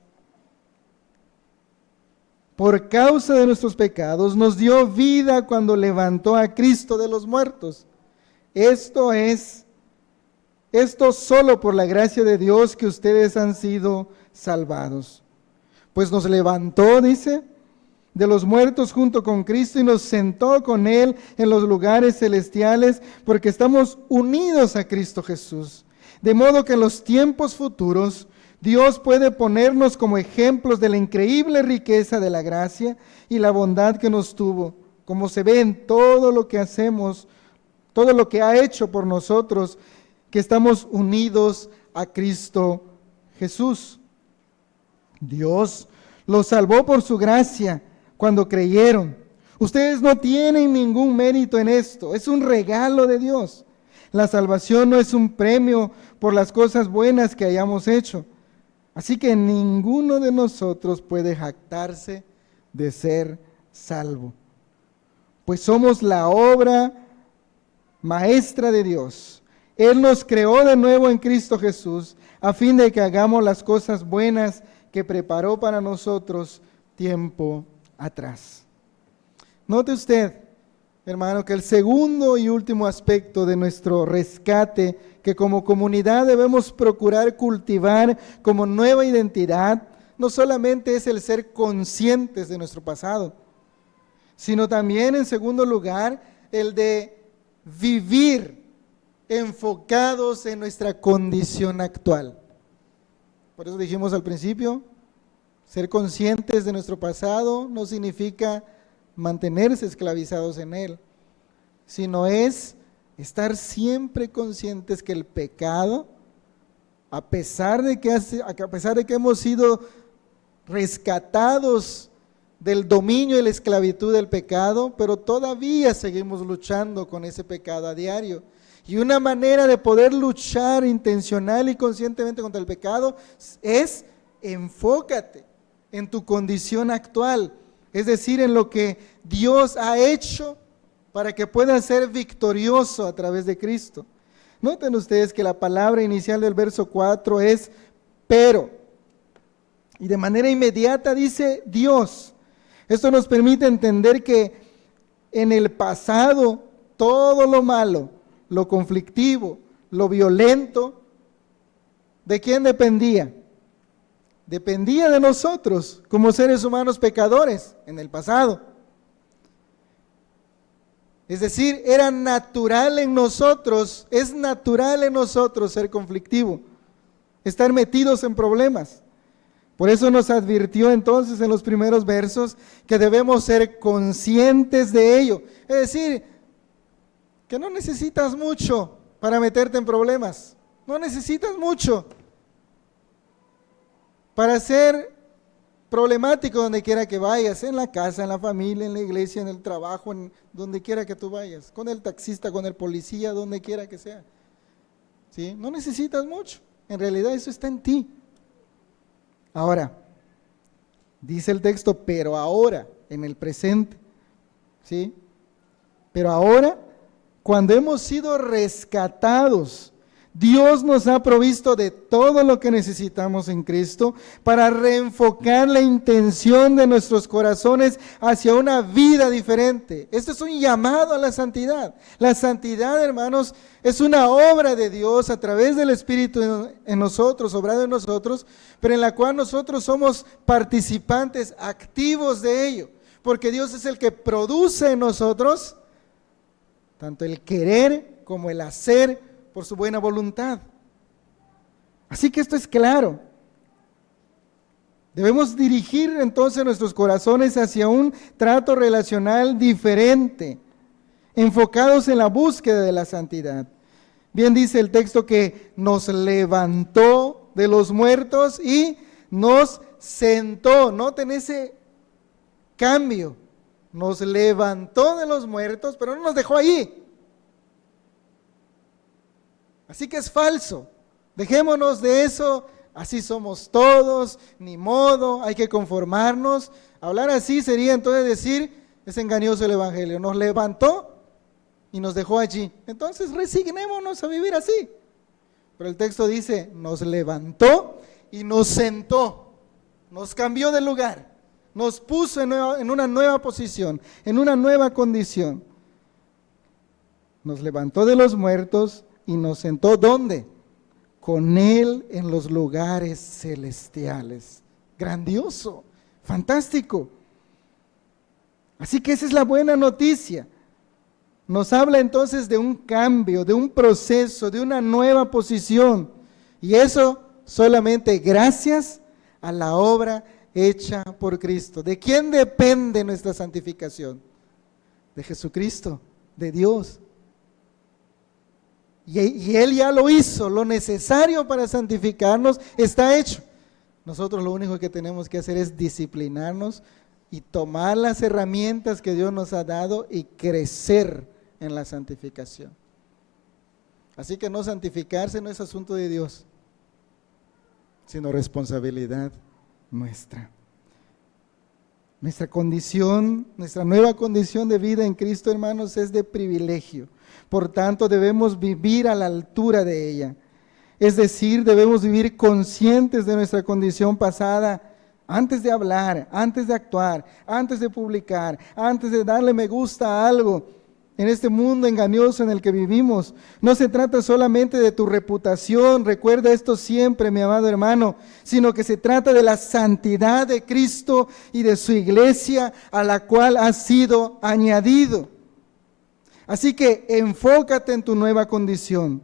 por causa de nuestros pecados, nos dio vida cuando levantó a Cristo de los muertos. Esto solo por la gracia de Dios que ustedes han sido salvados. Pues nos levantó, dice, de los muertos junto con Cristo y nos sentó con Él en los lugares celestiales, porque estamos unidos a Cristo Jesús. De modo que en los tiempos futuros Dios puede ponernos como ejemplos de la increíble riqueza de la gracia y la bondad que nos tuvo, como se ve en todo lo que hacemos, todo lo que ha hecho por nosotros, que estamos unidos a Cristo Jesús. Dios los salvó por su gracia cuando creyeron. Ustedes no tienen ningún mérito en esto, es un regalo de Dios. La salvación no es un premio por las cosas buenas que hayamos hecho. Así que ninguno de nosotros puede jactarse de ser salvo, pues somos la obra maestra de Dios. Él nos creó de nuevo en Cristo Jesús, a fin de que hagamos las cosas buenas que preparó para nosotros tiempo atrás. Note usted, hermano, que el segundo y último aspecto de nuestro rescate, que como comunidad debemos procurar cultivar como nueva identidad, no solamente es el ser conscientes de nuestro pasado, sino también, en segundo lugar, el de vivir enfocados en nuestra condición actual. Por eso dijimos al principio, ser conscientes de nuestro pasado no significa mantenerse esclavizados en él, sino es estar siempre conscientes que el pecado, a pesar de que hemos sido rescatados del dominio y la esclavitud del pecado, pero todavía seguimos luchando con ese pecado a diario. Y una manera de poder luchar intencional y conscientemente contra el pecado es enfócate en tu condición actual, es decir, en lo que Dios ha hecho para que puedas ser victorioso a través de Cristo. Noten ustedes que la palabra inicial del verso 4 es pero, y de manera inmediata dice Dios. Esto nos permite entender que en el pasado todo lo malo, lo conflictivo, lo violento, ¿de quién dependía? Dependía de nosotros como seres humanos pecadores en el pasado. Es decir, era natural en nosotros, es natural en nosotros ser conflictivo, estar metidos en problemas. Por eso nos advirtió entonces en los primeros versos que debemos ser conscientes de ello. Es decir, que no necesitas mucho para meterte en problemas, no necesitas mucho para ser problemático donde quiera que vayas, en la casa, en la familia, en la iglesia, en el trabajo, en donde quiera que tú vayas, con el taxista, con el policía, donde quiera que sea. ¿Sí? No necesitas mucho, en realidad eso está en ti. Ahora, dice el texto, pero ahora, en el presente, ¿sí? Pero ahora, cuando hemos sido rescatados, Dios nos ha provisto de todo lo que necesitamos en Cristo para reenfocar la intención de nuestros corazones hacia una vida diferente. Este es un llamado a la santidad. La santidad, hermanos, es una obra de Dios a través del Espíritu en nosotros, obrado en nosotros, pero en la cual nosotros somos participantes activos de ello, porque Dios es el que produce en nosotros tanto el querer como el hacer por su buena voluntad. Así que esto es claro. Debemos dirigir entonces nuestros corazones hacia un trato relacional diferente, enfocados en la búsqueda de la santidad. Bien dice el texto que nos levantó de los muertos y nos sentó. Noten ese cambio. Nos levantó de los muertos, pero no nos dejó allí. Así que es falso. Dejémonos de eso. Así somos todos, ni modo, hay que conformarnos. Hablar así sería entonces decir, es engañoso el evangelio. Nos levantó y nos dejó allí. Entonces resignémonos a vivir así. Pero el texto dice, nos levantó y nos sentó. Nos cambió de lugar. Nos puso en una nueva posición, en una nueva condición. Nos levantó de los muertos y nos sentó, ¿dónde? Con Él en los lugares celestiales. Grandioso, fantástico. Así que esa es la buena noticia. Nos habla entonces de un cambio, de un proceso, de una nueva posición. Y eso solamente gracias a la obra hecha por Cristo. ¿De quién depende nuestra santificación? De Jesucristo, de Dios. Y Él ya lo hizo, lo necesario para santificarnos está hecho. Nosotros lo único que tenemos que hacer es disciplinarnos y tomar las herramientas que Dios nos ha dado y crecer en la santificación. Así que no santificarse no es asunto de Dios, sino responsabilidad nuestra. Nuestra condición, nuestra nueva condición de vida en Cristo, hermanos, es de privilegio. Por tanto, debemos vivir a la altura de ella. Es decir, debemos vivir conscientes de nuestra condición pasada antes de hablar, antes de actuar, antes de publicar, antes de darle me gusta a algo. En este mundo engañoso en el que vivimos, no se trata solamente de tu reputación, recuerda esto siempre, mi amado hermano, sino que se trata de la santidad de Cristo y de su iglesia a la cual has sido añadido. Así que enfócate en tu nueva condición.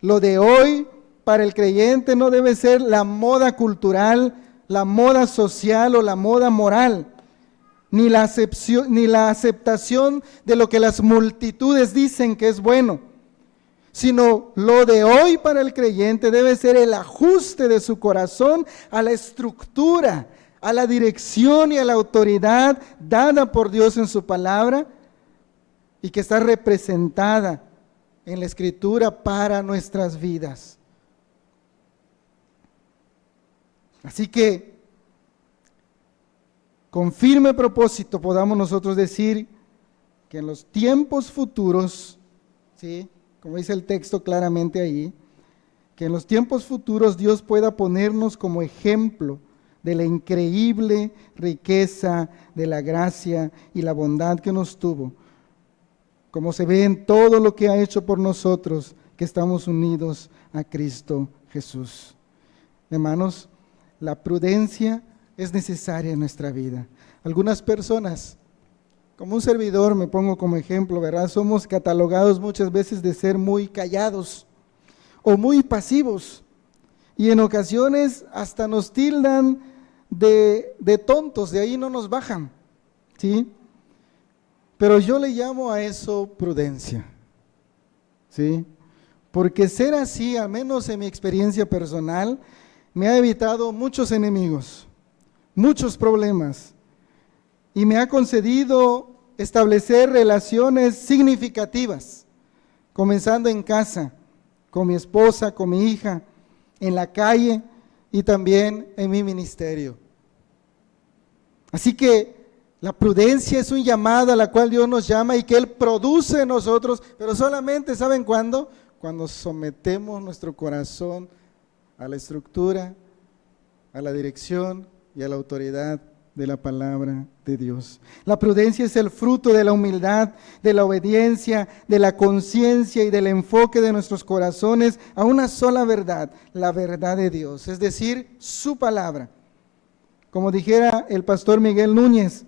Lo de hoy para el creyente no debe ser la moda cultural, la moda social o la moda moral, ni la aceptación de lo que las multitudes dicen que es bueno, sino lo de hoy para el creyente debe ser el ajuste de su corazón a la estructura, a la dirección y a la autoridad dada por Dios en su palabra y que está representada en la Escritura para nuestras vidas. Así que con firme propósito podamos nosotros decir que en los tiempos futuros, ¿sí?, como dice el texto claramente ahí, que en los tiempos futuros Dios pueda ponernos como ejemplo de la increíble riqueza de la gracia y la bondad que nos tuvo como se ve en todo lo que ha hecho por nosotros, que estamos unidos a Cristo Jesús. Hermanos, la prudencia es necesaria en nuestra vida. Algunas personas, como un servidor, me pongo como ejemplo, ¿verdad? Somos catalogados muchas veces de ser muy callados o muy pasivos, y en ocasiones hasta nos tildan de tontos, de ahí no nos bajan, ¿sí? Pero yo le llamo a eso prudencia, ¿sí? Porque ser así, al menos en mi experiencia personal, me ha evitado muchos enemigos, muchos problemas, y me ha concedido establecer relaciones significativas, comenzando en casa, con mi esposa, con mi hija, en la calle y también en mi ministerio. Así que la prudencia es un llamado a la cual Dios nos llama y que Él produce en nosotros, pero solamente, ¿saben cuándo? Cuando sometemos nuestro corazón a la estructura, a la dirección y a la autoridad de la palabra de Dios. La prudencia es el fruto de la humildad, de la obediencia, de la conciencia y del enfoque de nuestros corazones a una sola verdad, la verdad de Dios, es decir, su palabra. Como dijera el pastor Miguel Núñez,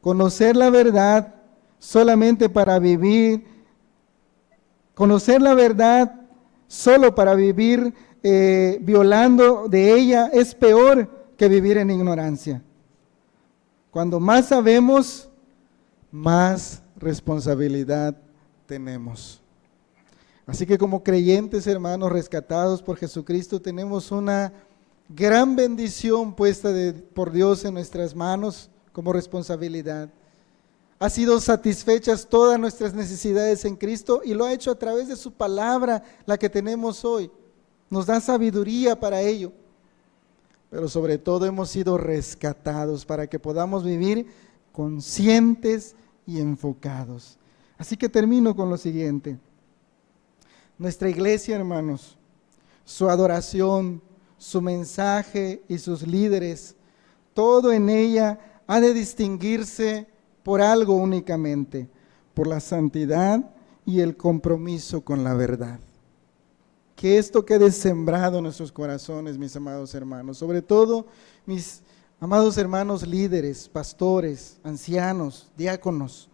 conocer la verdad solamente para vivir, conocer la verdad solo para vivir violando de ella es peor que vivir en ignorancia. Cuando más sabemos, más responsabilidad tenemos. Así que como creyentes, hermanos, rescatados por Jesucristo, tenemos una gran bendición puesta por Dios en nuestras manos como responsabilidad. Ha sido satisfechas todas nuestras necesidades en Cristo y lo ha hecho a través de su palabra, la que tenemos hoy. Nos da sabiduría para ello. Pero sobre todo hemos sido rescatados para que podamos vivir conscientes y enfocados. Así que termino con lo siguiente. Nuestra iglesia, hermanos, su adoración, su mensaje y sus líderes, todo en ella ha de distinguirse por algo únicamente, por la santidad y el compromiso con la verdad. Que esto quede sembrado en nuestros corazones, mis amados hermanos, sobre todo mis amados hermanos líderes, pastores, ancianos, diáconos.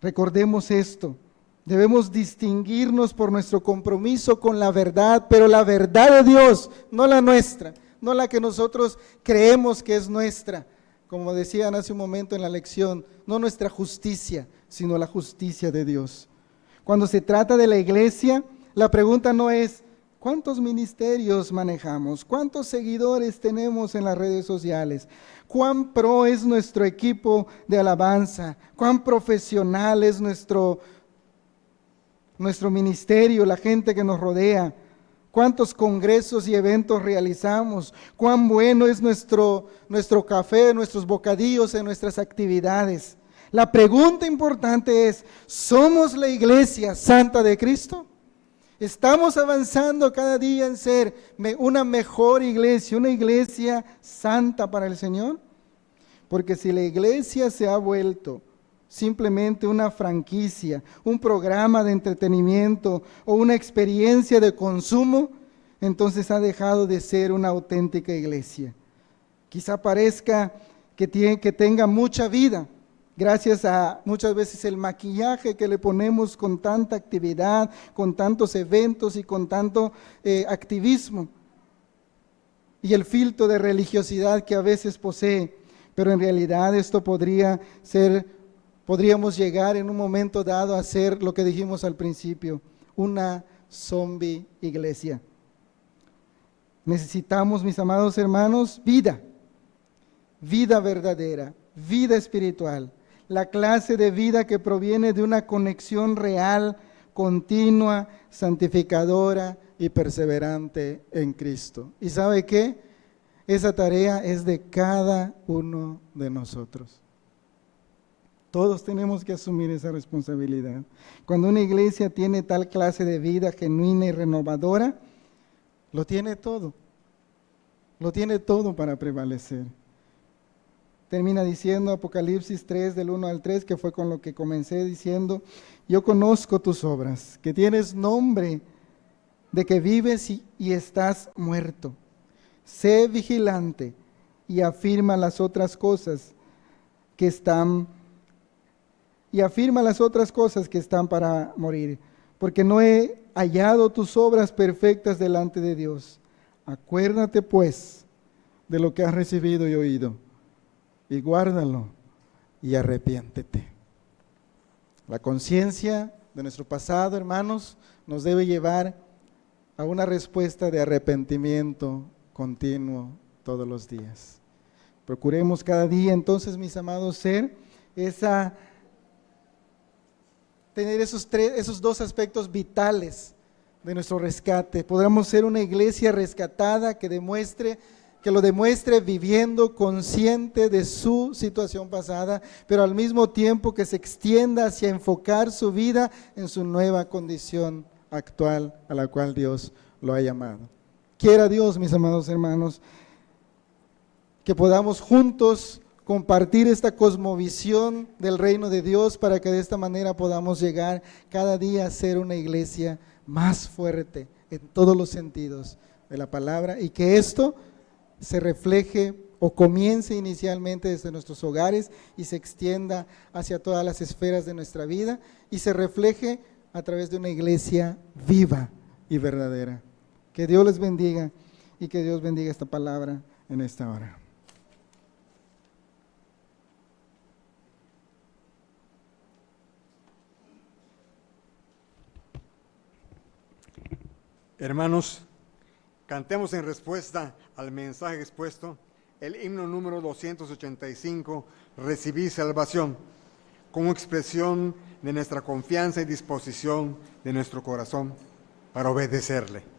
Recordemos esto, debemos distinguirnos por nuestro compromiso con la verdad, pero la verdad de Dios, no la nuestra, no la que nosotros creemos que es nuestra, como decían hace un momento en la lección, no nuestra justicia, sino la justicia de Dios. Cuando se trata de la iglesia, la pregunta no es ¿cuántos ministerios manejamos? ¿Cuántos seguidores tenemos en las redes sociales? ¿Cuán pro es nuestro equipo de alabanza? ¿Cuán profesional es nuestro ministerio, la gente que nos rodea? ¿Cuántos congresos y eventos realizamos? ¿Cuán bueno es nuestro café, nuestros bocadillos en nuestras actividades? La pregunta importante es, ¿somos la iglesia santa de Cristo? ¿Estamos avanzando cada día en ser una mejor iglesia, una iglesia santa para el Señor? Porque si la iglesia se ha vuelto simplemente una franquicia, un programa de entretenimiento o una experiencia de consumo, entonces ha dejado de ser una auténtica iglesia. Quizá parezca que tenga mucha vida, gracias a muchas veces el maquillaje que le ponemos con tanta actividad, con tantos eventos y con tanto activismo, y el filtro de religiosidad que a veces posee, pero en realidad esto podríamos llegar en un momento dado a ser lo que dijimos al principio, una zombie iglesia. Necesitamos, mis amados hermanos, vida verdadera, vida espiritual, la clase de vida que proviene de una conexión real, continua, santificadora y perseverante en Cristo. ¿Y sabe qué? Esa tarea es de cada uno de nosotros. Todos tenemos que asumir esa responsabilidad. Cuando una iglesia tiene tal clase de vida genuina y renovadora, lo tiene todo para prevalecer. termina diciendo Apocalipsis 3 del 1 al 3, que fue con lo que comencé diciendo, yo conozco tus obras, que tienes nombre de que vives y estás muerto. Sé vigilante y afirma las otras cosas que están para morir, porque no he hallado tus obras perfectas delante de Dios. Acuérdate pues de lo que has recibido y oído, y guárdalo y arrepiéntete. La conciencia de nuestro pasado, hermanos, nos debe llevar a una respuesta de arrepentimiento continuo todos los días. Procuremos cada día, entonces, mis amados, tener esos dos aspectos vitales de nuestro rescate. Podamos ser una iglesia rescatada que lo demuestre viviendo consciente de su situación pasada, pero al mismo tiempo que se extienda hacia enfocar su vida en su nueva condición actual a la cual Dios lo ha llamado. Quiera Dios, mis amados hermanos, que podamos juntos compartir esta cosmovisión del reino de Dios para que de esta manera podamos llegar cada día a ser una iglesia más fuerte en todos los sentidos de la palabra, y que esto se refleje o comience inicialmente desde nuestros hogares y se extienda hacia todas las esferas de nuestra vida y se refleje a través de una iglesia viva y verdadera. Que Dios les bendiga y que Dios bendiga esta palabra en esta hora. Hermanos, cantemos en respuesta al mensaje expuesto el himno número 285, Recibí salvación, como expresión de nuestra confianza y disposición de nuestro corazón para obedecerle.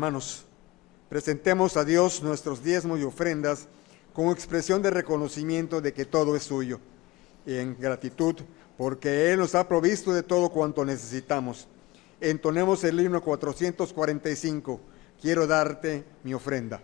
Hermanos, presentemos a Dios nuestros diezmos y ofrendas como expresión de reconocimiento de que todo es suyo, y en gratitud porque Él nos ha provisto de todo cuanto necesitamos. Entonemos el himno 445, quiero darte mi ofrenda.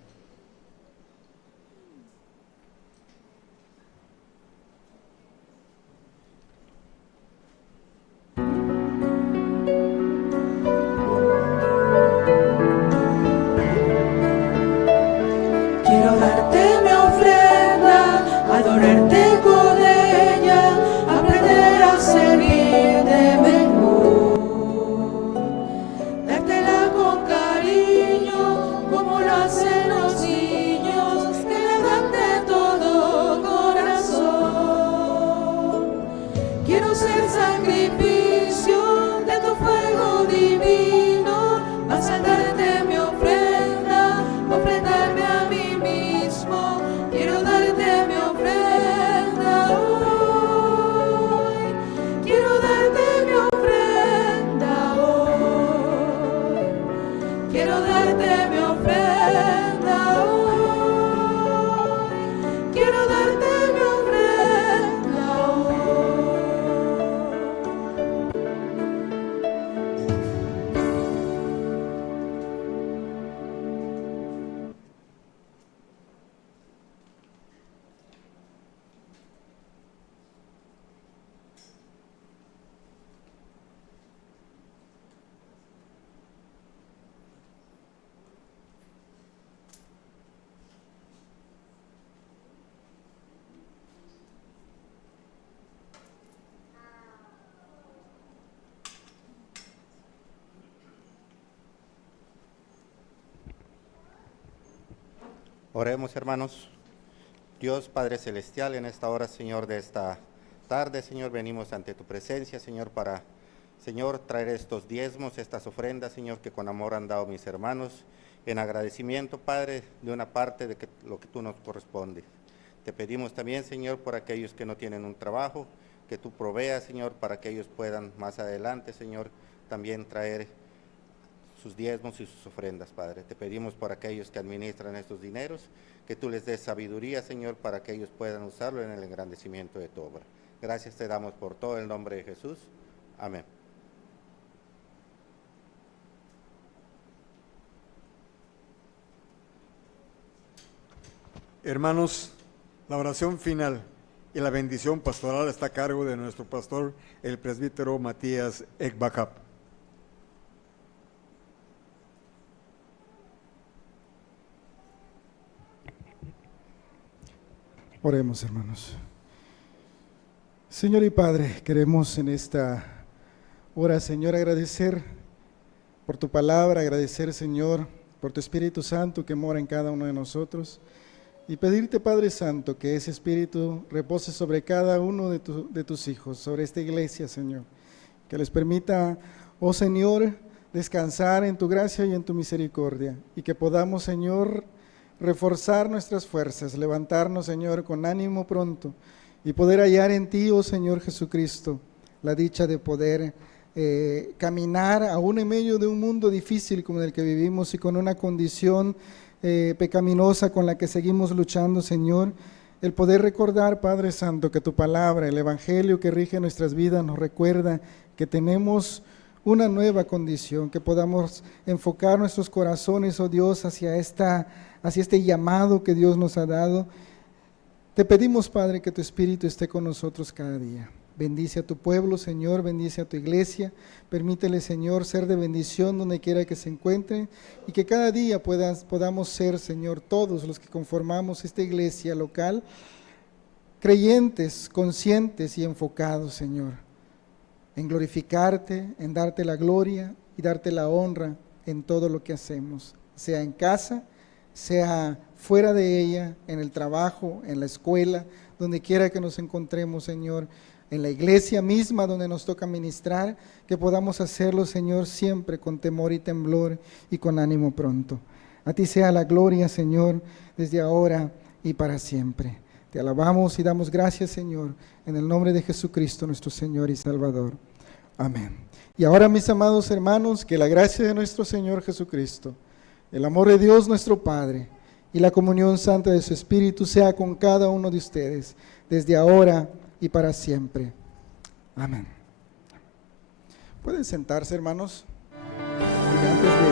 Quiero darte mi ofrenda, adorarte con ella, aprender a servirte mejor. Dártela con cariño, como lo hacen los niños que le dan de todo corazón. Quiero ser sacrificio de tu fuego divino, vas a darte mi ofrenda, ofrendarme a mí mismo. Quiero darte mi ofrenda hoy, quiero darte mi ofrenda hoy, quiero darte mi ofrenda hoy, quiero darte mi ofrenda hoy. Oremos, hermanos. Dios Padre Celestial, en esta hora, Señor, de esta tarde, Señor, venimos ante tu presencia, Señor, para, Señor, traer estos diezmos, estas ofrendas, Señor, que con amor han dado mis hermanos, en agradecimiento, Padre, de una parte de lo que tú nos corresponde. Te pedimos también, Señor, por aquellos que no tienen un trabajo, que tú proveas, Señor, para que ellos puedan más adelante, Señor, también traer sus diezmos y sus ofrendas, Padre. Te pedimos por aquellos que administran estos dineros, que tú les des sabiduría, Señor, para que ellos puedan usarlo en el engrandecimiento de tu obra. Gracias te damos por todo el nombre de Jesús. Amén. Hermanos, la oración final y la bendición pastoral está a cargo de nuestro pastor, el presbítero Matías Ekbakap. Oremos, hermanos. Señor y Padre, queremos en esta hora, Señor, agradecer por tu palabra, agradecer, Señor, por tu Espíritu Santo que mora en cada uno de nosotros, y pedirte, Padre Santo, que ese Espíritu repose sobre cada uno de tus hijos, sobre esta iglesia, Señor, que les permita, oh Señor, descansar en tu gracia y en tu misericordia, y que podamos, Señor, reforzar nuestras fuerzas, levantarnos, Señor, con ánimo pronto y poder hallar en ti, oh Señor Jesucristo, la dicha de poder caminar aún en medio de un mundo difícil como el que vivimos y con una condición pecaminosa con la que seguimos luchando, Señor. El poder recordar, Padre Santo, que tu palabra, el Evangelio que rige nuestras vidas, nos recuerda que tenemos una nueva condición, que podamos enfocar nuestros corazones, oh Dios, hacia este llamado que Dios nos ha dado. Te pedimos, Padre, que tu Espíritu esté con nosotros cada día. Bendice a tu pueblo, Señor, bendice a tu iglesia. Permítele, Señor, ser de bendición donde quiera que se encuentre y que cada día podamos ser, Señor, todos los que conformamos esta iglesia local, creyentes, conscientes y enfocados, Señor, en glorificarte, en darte la gloria y darte la honra en todo lo que hacemos, sea en casa, sea fuera de ella, en el trabajo, en la escuela, donde quiera que nos encontremos, Señor, en la iglesia misma donde nos toca ministrar, que podamos hacerlo, Señor, siempre con temor y temblor y con ánimo pronto. A ti sea la gloria, Señor, desde ahora y para siempre. Te alabamos y damos gracias, Señor, en el nombre de Jesucristo, nuestro Señor y Salvador. Amén. Y ahora, mis amados hermanos, que la gracia de nuestro Señor Jesucristo, el amor de Dios nuestro Padre y la comunión santa de su Espíritu sea con cada uno de ustedes, desde ahora y para siempre. Amén. Pueden sentarse, hermanos. Y antes de